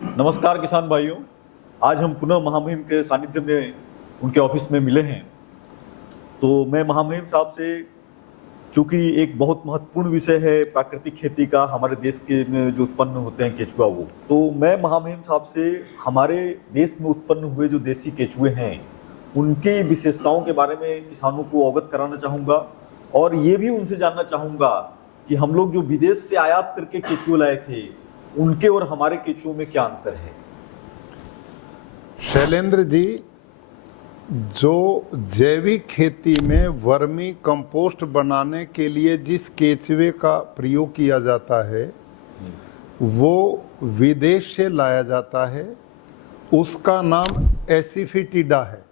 नमस्कार किसान भाइयों। आज हम पुनः महामहिम के सानिध्य में उनके ऑफिस में मिले हैं। तो मैं महामहिम साहब से, चूंकि एक बहुत महत्वपूर्ण विषय है प्राकृतिक खेती का, हमारे देश के में जो उत्पन्न होते हैं केचुआ, वो तो मैं महामहिम साहब से हमारे देश में उत्पन्न हुए जो देसी केचुए हैं उनकी विशेषताओं के बारे में किसानों को अवगत कराना चाहूँगा, और ये भी उनसे जानना चाहूँगा कि हम लोग जो विदेश से आयात करके केचुए लाए थे उनके और हमारे केचुओं में क्या अंतर है। शैलेंद्र जी, जो जैविक खेती में वर्मी कंपोस्ट बनाने के लिए जिस केचुए का प्रयोग किया जाता है वो विदेश से लाया जाता है। उसका नाम एसिफिटिडा है।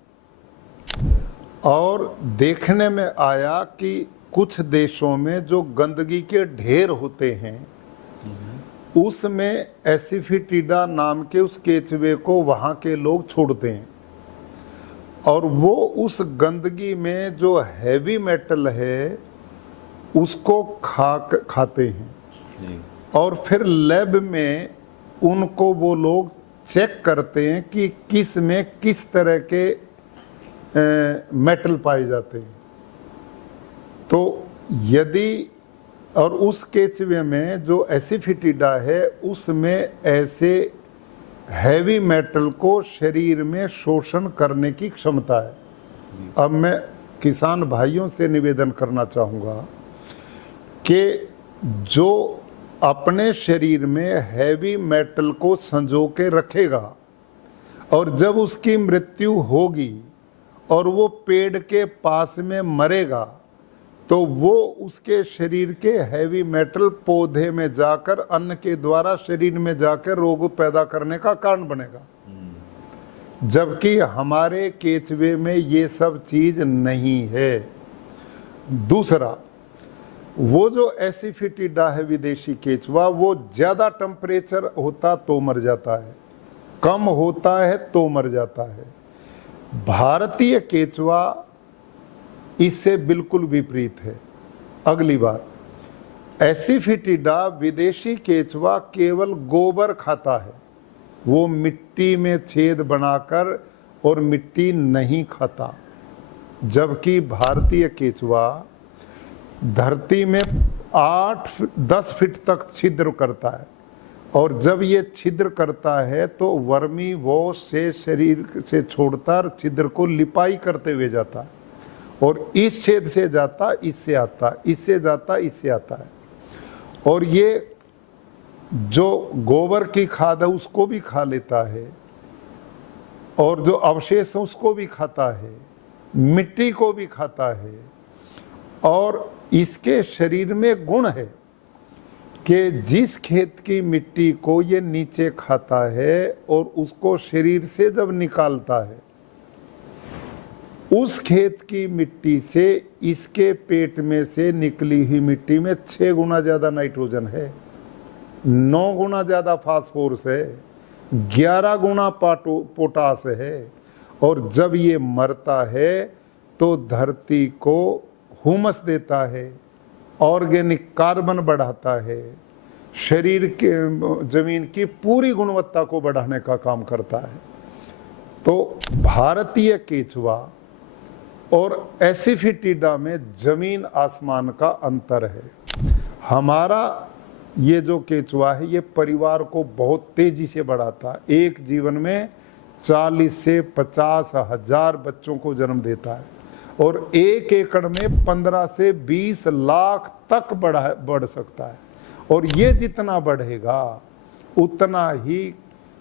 और देखने में आया कि कुछ देशों में जो गंदगी के ढेर होते हैं उसमें एसिफिटिडा नाम के उस केचुए को वहाँ के लोग छोड़ते हैं, और वो उस गंदगी में जो हैवी मेटल है उसको खाते हैं। और फिर लैब में उनको वो लोग चेक करते हैं कि किस में किस तरह के मेटल पाए जाते हैं। तो यदि और उस केचुए में जो एसिफिटिडा है उसमें ऐसे हैवी मेटल को शरीर में शोषण करने की क्षमता है। अब मैं किसान भाइयों से निवेदन करना चाहूँगा कि जो अपने शरीर में हैवी मेटल को संजो के रखेगा और जब उसकी मृत्यु होगी और वो पेड़ के पास में मरेगा तो वो उसके शरीर के हैवी मेटल पौधे में जाकर अन्न के द्वारा शरीर में जाकर रोग पैदा करने का कारण बनेगा। जबकि हमारे केचुए में ये सब चीज नहीं है। दूसरा, वो जो एसिफिटिडा है विदेशी केचुआ, वो ज्यादा टेम्परेचर होता तो मर जाता है, कम होता है तो मर जाता है। भारतीय केचुआ इससे बिल्कुल विपरीत है। अगली बात, एसिफिटिडा विदेशी केचुआ केवल गोबर खाता है, वो मिट्टी में छेद बनाकर और मिट्टी नहीं खाता। जबकि भारतीय केचुआ धरती में 8-10 फीट तक छिद्र करता है, और जब ये छिद्र करता है तो वर्मी वॉश से शरीर से छोड़कर छिद्र को लिपाई करते हुए जाता है, और इस छेद से जाता, इससे आता, इससे जाता, इससे आता है। और ये जो गोबर की खाद है उसको भी खा लेता है, और जो अवशेष है उसको भी खाता है, मिट्टी को भी खाता है। और इसके शरीर में गुण है कि जिस खेत की मिट्टी को ये नीचे खाता है और उसको शरीर से जब निकालता है, उस खेत की मिट्टी से इसके पेट में से निकली हुई मिट्टी में 6 गुना ज्यादा नाइट्रोजन है, 9 गुना ज्यादा फास्फोरस है, 11 गुना पोटास है। और जब ये मरता है तो धरती को हुमस देता है, ऑर्गेनिक कार्बन बढ़ाता है, शरीर के जमीन की पूरी गुणवत्ता को बढ़ाने का काम करता है। तो भारतीय केचुआ और एसिफिटिडा में जमीन आसमान का अंतर है। हमारा ये जो केचुआ है ये परिवार को बहुत तेजी से बढ़ाता है, एक जीवन में 40 से 50 हजार बच्चों को जन्म देता है, और 1 एकड़ में 15 से 20 लाख तक बढ़ सकता है। और ये जितना बढ़ेगा उतना ही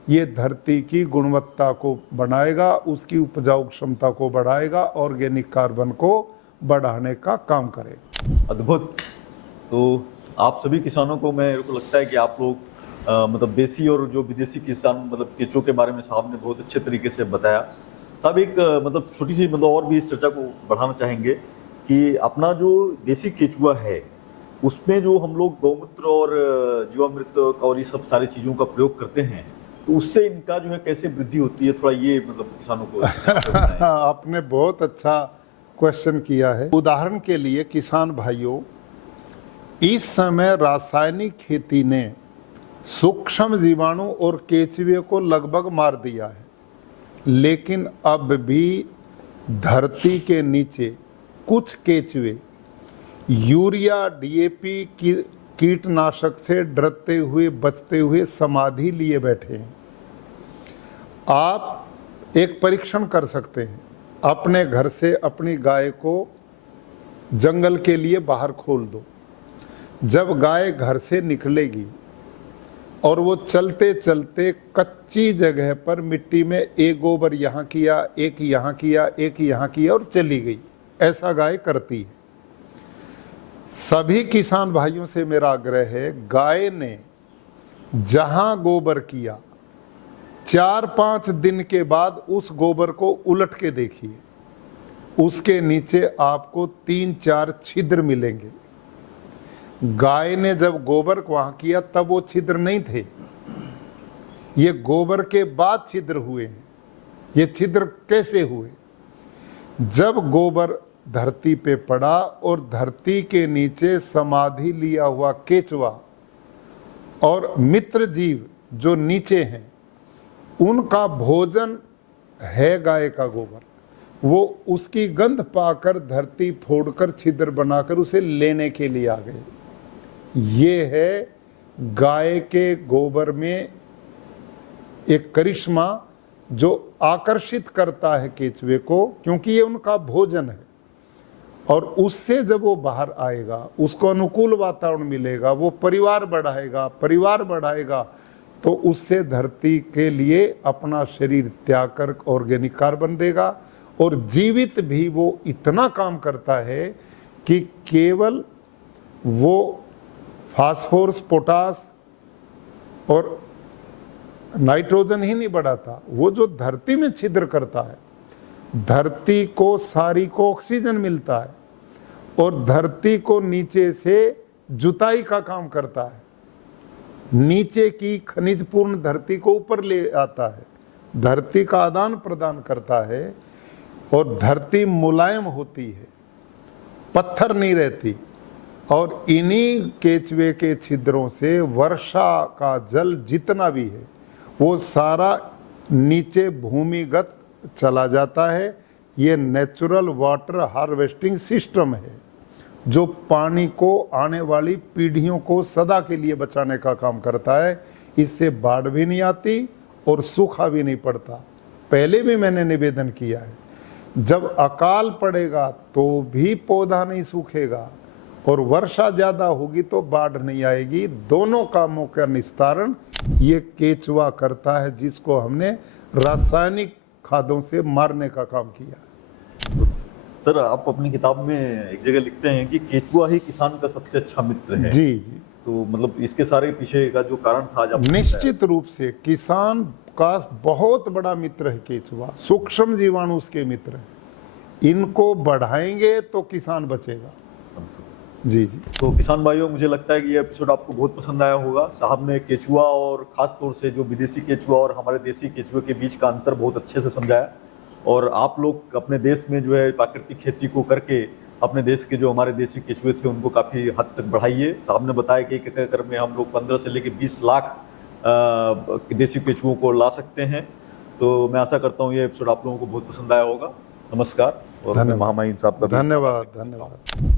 ये धरती की गुणवत्ता को बढ़ाएगा, उसकी उपजाऊ क्षमता को बढ़ाएगा, ऑर्गेनिक कार्बन को बढ़ाने का काम करेगा। अद्भुत। तो आप सभी किसानों को, मेरे को लगता है कि आप लोग मतलब देसी और जो विदेशी किसान मतलब केचुओं के बारे में साहब ने बहुत अच्छे तरीके से बताया। साहब एक मतलब छोटी सी मतलब और भी इस चर्चा को बढ़ाना चाहेंगे कि अपना जो देसी केचुआ है उसमें जो हम लोग गौमूत्र और जीवामृत और ये सब सारी चीज़ों का प्रयोग करते हैं, तो उससे इनका जो है कैसे वृद्धि होती है, थोड़ा ये मतलब किसानों को आपने बहुत अच्छा क्वेश्चन किया है। उदाहरण के लिए किसान भाइयों, इस समय रासायनिक खेती ने सूक्ष्म जीवाणु और केचुए को लगभग मार दिया है, लेकिन अब भी धरती के नीचे कुछ केचुए यूरिया डीएपी की कीटनाशक से डरते हुए बचते हुए समाधि लिए बैठे हैं। आप एक परीक्षण कर सकते हैं, अपने घर से अपनी गाय को जंगल के लिए बाहर खोल दो। जब गाय घर से निकलेगी और वो चलते चलते कच्ची जगह पर मिट्टी में एक गोबर यहाँ किया, एक यहाँ किया, एक यहाँ किया और चली गई, ऐसा गाय करती है। सभी किसान भाइयों से मेरा आग्रह है, गाय ने जहां गोबर किया 4-5 दिन के बाद उस गोबर को उलट के देखिए, उसके नीचे आपको 3-4 छिद्र मिलेंगे। गाय ने जब गोबर वहां किया तब वो छिद्र नहीं थे, ये गोबर के बाद छिद्र हुए हैं। ये छिद्र कैसे हुए? जब गोबर धरती पे पड़ा और धरती के नीचे समाधि लिया हुआ केचुआ और मित्र जीव जो नीचे हैं, उनका भोजन है गाय का गोबर। वो उसकी गंध पाकर धरती फोड़कर छिद्र बनाकर उसे लेने के लिए आ गए। ये है गाय के गोबर में एक करिश्मा जो आकर्षित करता है केचुए को, क्योंकि ये उनका भोजन है। और उससे जब वो बाहर आएगा, उसको अनुकूल वातावरण मिलेगा, वो परिवार बढ़ाएगा तो उससे धरती के लिए अपना शरीर त्याग कर ऑर्गेनिक कार्बन देगा। और जीवित भी वो इतना काम करता है कि केवल वो फास्फोरस, पोटास और नाइट्रोजन ही नहीं बढ़ाता, वो जो धरती में छिद्र करता है, धरती को सारी को ऑक्सीजन मिलता है और धरती को नीचे से जुताई का काम करता है। नीचे की खनिज पूर्ण धरती को ऊपर ले आता है, धरती का आदान प्रदान करता है और धरती मुलायम होती है, पत्थर नहीं रहती। और इन्हीं केचुए के छिद्रों से वर्षा का जल जितना भी है वो सारा नीचे भूमिगत चला जाता है। ये नेचुरल वाटर हार्वेस्टिंग सिस्टम है जो पानी को आने वाली पीढ़ियों को सदा के लिए बचाने का काम करता है। इससे बाढ़ भी नहीं आती और सूखा भी नहीं पड़ता। पहले भी मैंने निवेदन किया है, जब अकाल पड़ेगा तो भी पौधा नहीं सूखेगा और वर्षा ज्यादा होगी तो बाढ़ नहीं आएगी। दोनों कामों का निस्तारण ये केचुआ करता है, जिसको हमने रासायनिक खादों से मारने का काम किया है। सर, आप अपनी किताब में एक जगह लिखते हैं कि केचुआ ही किसान का सबसे अच्छा मित्र है। जी जी। तो मतलब इसके सारे पीछे का जो कारण था, आज निश्चित रूप से किसान का बहुत बड़ा मित्र है केचुआ। सूक्ष्म जीवाणु उसके मित्र है। इनको बढ़ाएंगे तो किसान बचेगा। जी जी। तो किसान भाइयों, मुझे लगता है कि ये एपिसोड आपको बहुत पसंद आया होगा। साहब ने केचुआ और खास तौर से जो विदेशी केचुआ और हमारे देसी केचुए के बीच का अंतर बहुत अच्छे से समझाया। और आप लोग अपने देश में जो है प्राकृतिक खेती को करके अपने देश के जो हमारे देसी केचुए थे उनको काफ़ी हद तक बढ़ाइए। साहब ने बताया कि एक एकड़ में हम लोग 15 से लेकर 20 लाख देसी केचुओं को ला सकते हैं। तो मैं आशा करता हूँ ये एपिसोड आप लोगों को बहुत पसंद आया होगा। नमस्कार। और मैं महामहिम साहब का धन्यवाद।